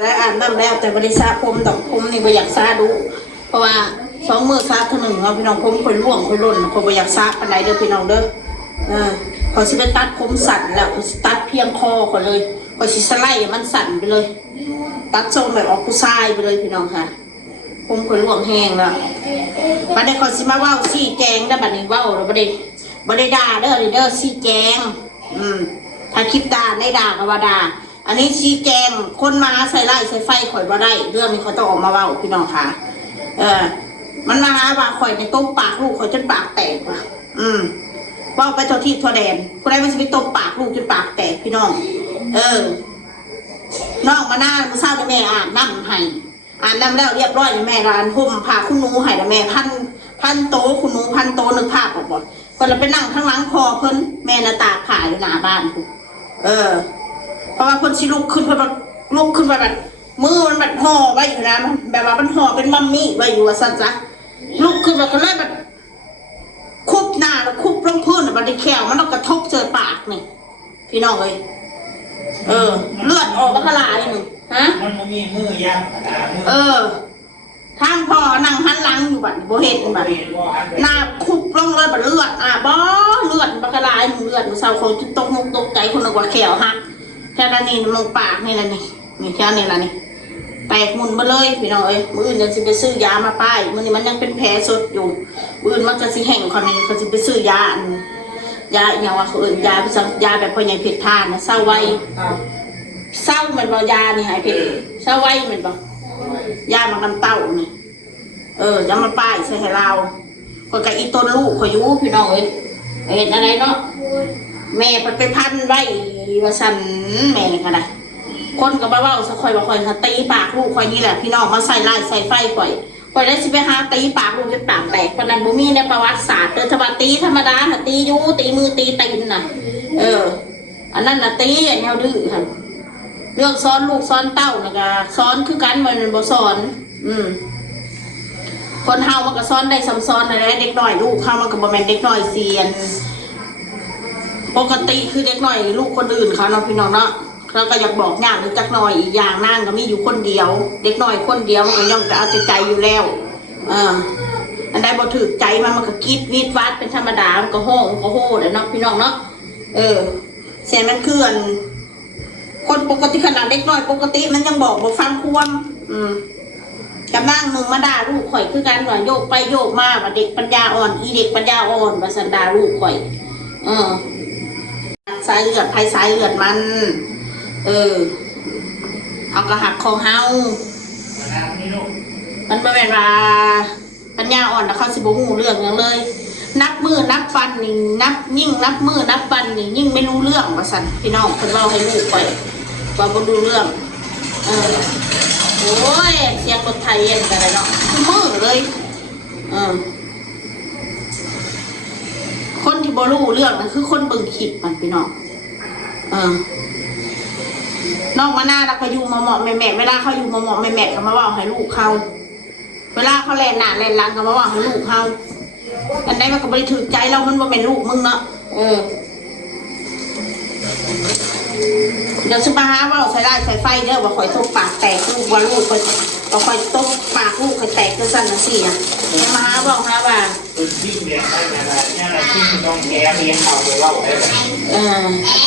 และอาบน้ำแล้วแต่บริษัทผมดอกผมนี่บ่อยากซาดูเพราะว่า2 มื้อซาเท่านึงเอาพี่น้องผมคนร่วงคนร่นคนบ่อยากซาปานใดเด้อพี่น้องเด้อเขาสิไปตัดผมสั่นแล้วเขาสิตัดเพียงคอเขาเลยเขาสิสไลด์มันสั่นไปเลยตัดทรงแบบออกผู้ชายไปเลยพี่น้องค่ะผมคนร่วงแห้งแล้วบัดนี้เขาสิมาเว้าซี่แจงได้บัดนี้เว้าแล้วบ่ได้ด่าเด้อซี่แจงถ้าคลิปด่าได้ด่าก็ว่าด่าอันนี้ชี้แจงคนมาใส่ไล่ใส่ไฟข่อยบ่ได้เรื่องนี้เขาต้องออกมาเว้าพี่น้องค่ะมันมาหาว่าข่อยในต้มปากลูกข่อยจนปากแตกว่ะว่าไปทั่วที่ทั่วแดนผู้ใดมันจะไปต้มปากลูกจนปากแตกพี่น้องน้องมาหน้ามือเศร้าแม่อาบน้ำให้อาบน้ำแล้วเรียบร้อยแม่ร้านห่มพาคุณหนูให้แม่พันโตคุณหนูพันโตนึกภาพออกบ่คนเราไปนั่งข้างหลังคอเพิ่นแม่น่ะตากผ้าอยู่หน้าบ้านกูเพราะว่าคนชิลุกขึ้นแบบลุกขึ้นไปแบบมือมันแบบห่อไว้อยู่นะแบบว่ามันห่อเป็นมัมมี่ไว้อยู่ว่าสั้นจ้ะลุกขึ้นแบบก็เลยแบบคุบหน้าแล้วคุบลงพื้นแบบได้แขวมันต้องกระทบเจอปากนี่พี่น้องเลยเลือดออกมาขลาดหนึ่งฮะมันมีมือยาวทางพ่อนั่งหันหลังอยู่แบบโบเห็นแบบหน้าคุบลงเลยแบบเลือดบ่เลือดมาขลาดเลือดเศร้าคนตกมุกตกใจคนนึกว่าแขวหักแค่นั้นนี่มองปากนี่แหละนี่แค่นี้แหละนี่แตกมุนมาเลยพี่น้องมื้ออื่นจะไปซื้อยามาป้ายมื้อนี้มันยังเป็นแผลสดอยู่มื้ออื่นมันจะสิแห้งคนนี้เขาจะไปซื้อยาอย่างว่าเขายาเป็นยาแบบพ่อใหญ่เพชรทานนะเศร้าไว้เศร้าเหมือนว่ายานี่หายเพชรเศร้าไว้เหมือนบ่ยามันน้ำเต้านี่จะมาป้ายใส่ให้เราคนกับอีต้นลูกขยุพี่น้องเห็นอะไรเนาะแม่ไปพันไว้ว่าสันแม่ขนาดคนกับบ้าสักคอยบ่คอยตีปากลูกคอยนี่แหละพี่น้องมาใส่ไล่ใส่ไฟข่อยได้สิไปหาตีปากลูกจนปากแตกปนันบุมีในประวัติศาสตร์ธรรมตีธรรมดาตียูตีมือตีตีนน่ะอันนั้นน่ะตีอย่างเงี้ยดื้อค่ะเรื่องซ้อนลูกซ้อนเต้านะกะซ้อนคือกันมันบ่ซ้อนคนเฮามันก็ซ้อนได้ซ้ำซ้อนอะไรเด็กน้อยลูกเฮามันก็บ่แม่นเด็กน้อยเซียนปกติคือเด็กน้อยลูกคนอื่นเขาเนาะพี่น้องเนาะเราก็อยากบอกอย่างหรือจักหน่อยอีกอย่างนั่งก็มีอยู่คนเดียวเด็กน้อยคนเดียวมันก็ย่อมจะเอาใจอยู่แล้วอันใดบ่ถือใจมันก็คิดวิดวัดเป็นธรรมดามันก็โห่เลยเนาะพี่น้องเนาะเสียมันเคลื่อนคนปกติขนาดเด็กน้อยปกติมันยังบอกบ่ฟังควมกำลังมึงมาด่าลูกข่อยคือกันว่าโยกไปโยกมาว่าเด็กปัญญาอ่อนอีเด็กปัญญาอ่อนว่าสันดาลูกข่อยสายเลือดภัยสายเลือดมันเอากระหักของเฮามันเป็นเวลาปัญญาอ่อนนะเขาสิบุหูเรื่องอย่างเลยนับมือนับฟันนี่นับยิ่งนับมือนับฟันนี่ยิ่งไม่รู้เรื่องว่าสันพี่น้องคนเราให้ลูกไปว่าบ่รู้เรื่องโอ้ยเสียงคนไทยเย็นกันเลยเนาะมือเลยคนที่บ่รู้เรื่องนั่นคือคนเบิ่งคลิปมันพี่น้องนอกมาหน้าเราก็อยู่มาเหมาะแม่เวลาเขาอยู่มาเหมาะแม่เขามาว่าให้ลูกเขาเวลาเขาแลนหน้าแลนหลังเขามาว่าให้ลูกเขาอันไหนมันก็บริถือใจเรามันบ่เป็นลูกมึงเนาะเดี๋ยวซุปเปอร์ฮาร์ว่าใส่ได้ใส่ไฟเด้อว่าคอยตบปากแตกลูกว่าลูกคอยว่าคอยตบปากลูกคอยแตกก็สั่นนะสิเนี่ยมาฮาบอกฮาว่ายิ่งเรียนได้เนี่ยอะไรที่ต้องแก้เรียนเขาไปเล่าได้แบบ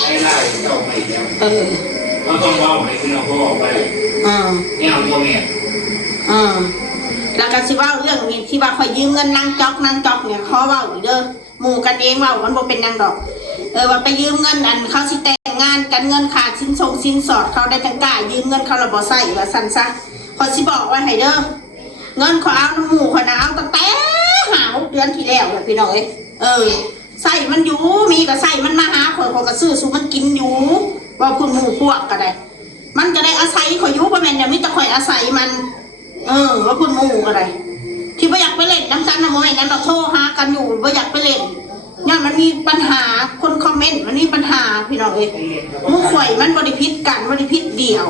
ได้ไล่เราไปเดียวเราต้องเล่าให้คุณพ่อไปเนี่ยเอาตัวเนี่ยแล้วก็ชิว่าเรื่องนี้ที่ว่าคอยยืมเงินนั่งจ๊อกเนี่ยเขาว่าอีกเด้อหมู่กันเองว่ามันบ่เป็นนางดอกว่าไปยืมเงินอันเขาสิแต่งงานกันเงินขาดสินสอดเขาได้จังกล้ายืมเงินเขาเราบ่ใส่ว่าสั้นซะเขาสิบอกว่าให้เด้อเงินเขาเอาน้ำหมู่เขาเอาตั้งแต่6 เดือนที่แล้วเลยพี่น้องใส่มันอยู่มีก็ใส่มันมาหาคนก็ซื้อสู้มันกินอยู่ว่าคุณหมู่พวกก็ได้มันจะได้อาศัยข่อยอยู่ประมาณเนี่ยมิจะข่อยอาศัยมันว่าคุณหมู่ก็ได้ที่ว่าอยากไปเล่นน้ำกันนะโมยนั้นเราโทรหากันอยู่ว่าอยากไปเล่นเนี่ยมันมีปัญหาคนคอมเมนต์มันมีปัญหาพี่น้องมู่ข่อยมันบริพิษกันบริพิษเดี่ยว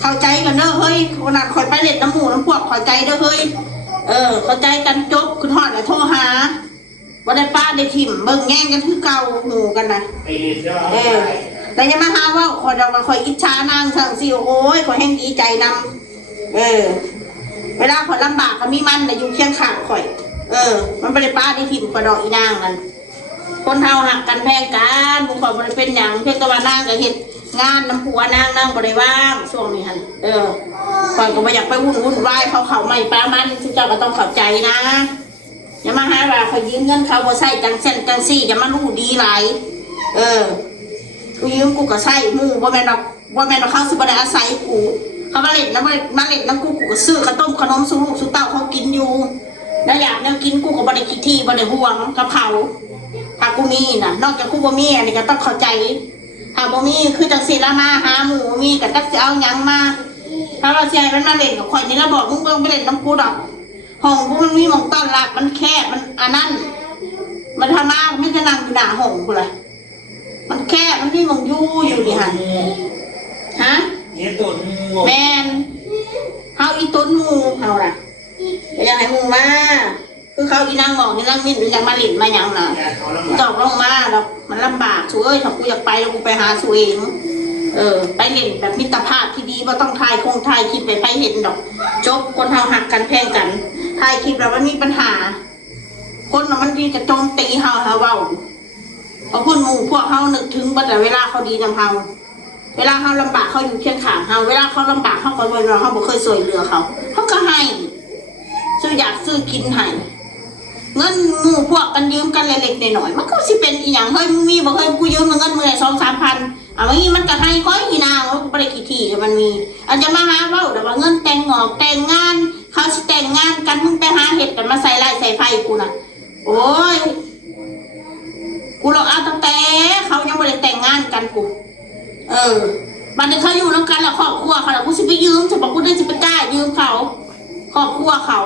เข้าใจกันเด้อเฮ้ยขนาดข่อยไปเล่นน้ำหมู่น้ำพวกเข้าใจเด้อเฮ้ยเข้าใจกันจบคุณหอดเลยโทรหาว่าได้ป้าได้ถิ่มเบิ่งแง่งกันคือเก่าหมู่กันนะ แต่ยังมาหาว่าคอยเรามาคอยอิจฉานางสั่งสิโอ้ยคอยแห้งดีใจนำเวลาคอยลำบากก็มีมันแต่อยู่เคียงข้างคอยมันไม่ได้ป้าได้ถิ่มกระดอกอีนางนั่นคนเฮาหักกันแพงกันบุคคลบริเป็นอย่างเพื่อนตะวันนางก็เห็นงานน้ำผัวนางบริว่างช่วงนี้ฮันคอยก็ไม่อยากไปวุ่นวายเขาไม่ป้ามันทุกเจ้าก็ต้องเข้าใจนะอย่ามาหาว่าเขายืมเงินเขาบ่ใส่จังเส้นจังซี่อย่ามารู้ดีหลายกูยืมกูก็ใส่มูว่าแม่นเราเข้าสุบได้อาศัยกูเขามาเล่นน้ำกูก็ซื้อข้าวต้มขนมสู้ลูกสู้เต้าเขากินอยู่แล้วอยากแนวกินกูก็บ่ได้คิดที่บ่ได้ห่วงกับเขาถ้ากูมีน่ะนอกจากกูบ่มีอันนี้ก็ต้องเข้าใจถ้าบ่มีคือจังสิละมาหาหมูมีก็ตักสิเอาหยังมาถ้าเราสิให้มันมาเล่นกับข่อยนี่แล้วบอกมึงเบิ่งไปเล่นน้ำกูดอกห้องกูมันมีหม่องต้อนรับมันแคบมันอันนั้นมันทำมาไม่จะนั่งอยู่หน้าห้องกูเลยมันแคบมันมีหม่องอยู่นี่ฮะแมนเฮาอีต้นมูเฮาล่ะอยากให้มูมาคือเขาอีนางบอกนี่นางมิ้นอยากมาหลินมาหยังน่ะตอกลงมาแล้วมันลำบากช่วยถ้ากูอยากไปแล้วกูไปหาช่วยเองไปเห็นแบบมิตรภาพที่ดีว่าต้องถ่ายคลิปไปเห็นดอกจบคนเฮาหักกันแพงกันถ่ายคลิปแล้วมันมีปัญหาคนมันดีจะโจมตีเฮาเว้าเพราะคนหมู่พวกเฮานึกถึงแต่เวลาเขาดีนำเฮาเวลาเขาลำบากเขาอยู่เคียงข้างเฮาเวลาเขาลำบากเขาก็บ่เขาบ่เคยช่วยเหลือเขาก็ให้ซื้ออยากซื้อกินให้เงินหมู่พวกกันยืมกันเล็กๆน้อยๆมันก็สิเป็นอีหยังเฮ้ยมึงมีบ่เฮ้ยกูยืมเงินมึงได้ 2-3 พันเอางี้มันก็ให้ก้อยอีนางบ่ได้กี่ทีมันมีอาจจะมาหาเว้าแต่ว่าเงินแต่งงอกแต่งงานเขาสิแต่งงานกันมึงไปหาเฮ็ดแต่มาใส่ไล่ใส่ไฟกูน่ะโอ้ยกูเราเอาตั้งแต่เขายังบ่ได้แต่งงานกันกูบัดนี้เขาอยู่นำกันแล้วครอบครัวเขาแล้วกูสิไปยืมจะบอกกูได้สิไปกล้ายืมเขาครอบครัวเขา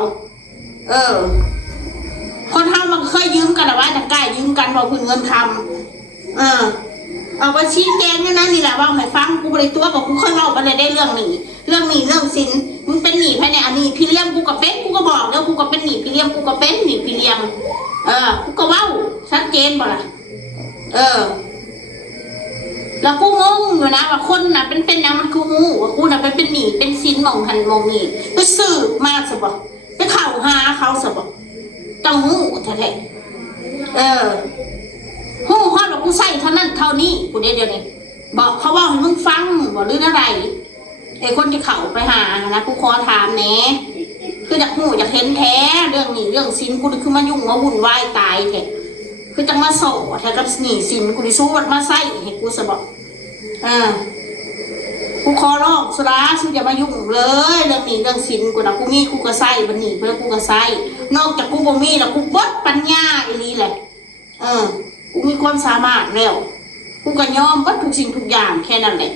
คนเฮามันเคยยืมกันหรือว่าจะกล้ายืมกันบอกคุณเงินคำเอาไปชี้แจงเนี่ยนะนี่แหละว่าให้ฟังกูบริตัวกับกูเคยเล่าไปเลยได้เรื่องหนี้เรื่องสินมึงเป็นหนี้ภายในอันนี้พี่เลี้ยงกูกับเป็นกูก็บอกแล้วกูก็เป็นหนี้พี่เลี้ยงกูก็เป็นหนี้พี่เลี้ยงกูก็เว้าชัดเจนบ่ล่ะแล้วกูงงอยู่นะว่าคนน่ะเป็นยังมันคืองูว่ากูน่ะเป็นหนี้เป็นสินมองหันมองนี่ไปสืบมาสบไปเข่าหาเขาสบต้องหูแท้หูฮอดว่ากูใส่เท่านั้นเท่านี้กูเดี๋ยวนี้บอกเขาว่าให้มึงฟังบอกหรืออะไรไอ้คนที่เขาไปหานะกูขอถามแหน่คือจากหูจากเห็นแท้เรื่องนี้เรื่องสินกูคือมายุ่งมาวุ่นวายตายแท้คือจังมาโซ่แท้กับหนี้สินกูดิสู้วัดมาใส่ให้กูสบอกกูขอร้องสุราสุอย่ามายุ่งเลยเรื่องนี้เรื่องสินกูนะกูมีกูก็ใส่บันนี้เพื่อกูก็ใส่นอกจากกูบ่มีแล้วกูบดปัญญาอีนี้แหละกูมีความสามารถแล้วกูก็ยอมวัดทุกสิ่งทุกอย่างแค่นั้นแหละ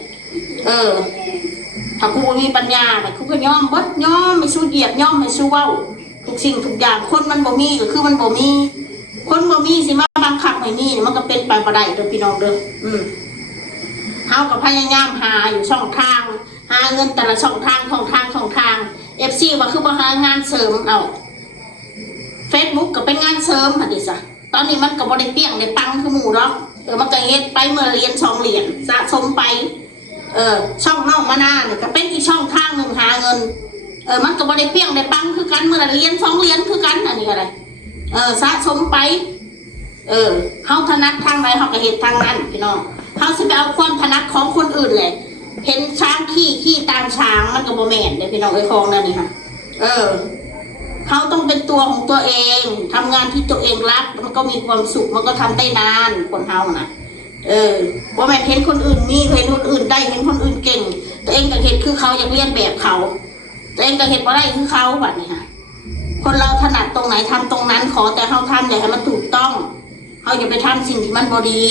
ถ้ากูบ่มีปัญญาเนี่ยกูก็ยอมวัดยอมไม่สู้เหยียบยอมไม่สู้เว้าทุกสิ่งทุกอย่างคนมันบ่มีก็คือมันบ่มีคนบ่มีสิมาบังคับให้มีเนี่ยมันก็เป็นไปบ่ได้เด้อพี่น้องเด้อเฮากับพยายามหาอยู่ช่องทางหาเงินแต่ละช่องทางFC ว่าคือบ่หางานเสริมเอา Facebook ก็เป็นงานเสริมหั่นดิซะตอนนี้มันก็บ่ได้เปี้ยงได้ตังค์คือหมู่ดอกมันก็เฮ็ดไปเมื่อเรียน2เหรียญสะสมไปช่องน้องมะนาวนี่ก็เป็นอีกช่องทางนึงหาเงินมันก็บ่ได้เปี้ยงได้ตังค์คือกันเมื่อเรียน2เหรียญคือกันอันนี้อะไรสะสมไปเฮาถนัดทางไหนเฮาก็เฮ็ดทางนั้นพี่น้องเฮาสิไปเอาความถนัดของคนอื่นแหละเห็นช้างขี่ตามช้างมันก็บ่แม่นเด้พี่น้องของนั่นนี่ค่ะเขาต้องเป็นตัวของตัวเองทำงานที่ตัวเองรักมันก็มีความสุขมันก็ทำได้นานคนเฮานะว่าแม่เห็นคนอื่นมีเห็นคนอื่นได้เห็นคนอื่นเก่งตัวเองก็เห็นคือเขาอยากเรียนแบบเขาตัวเองก็เห็นว่าได้คือเขาแบบนี้ค่ะคนเราถนัดตรงไหนทำตรงนั้นขอแต่เขาทำอย่าให้มันถูกต้องเขาอย่าไปทำสิ่งที่มันบดี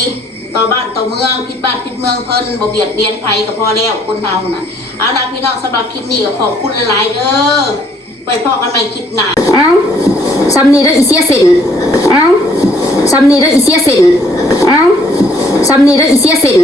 ต่อบ้านต่อเมืองพิดบ้านพิดเมืองเพิ่นบ่เบียดเบียนใครก็พอแล้วคนเฮานะเอาล่ะพี่น้องสำหรับคลิปนี้ก็ขอบคุณหลายๆเด้อไปพอกันใหม่คลิปหน้าซัมนี่ได้อีเสียสินซัมนี่ได้อีเสียสินซัมนี่ได้อีเสียสิน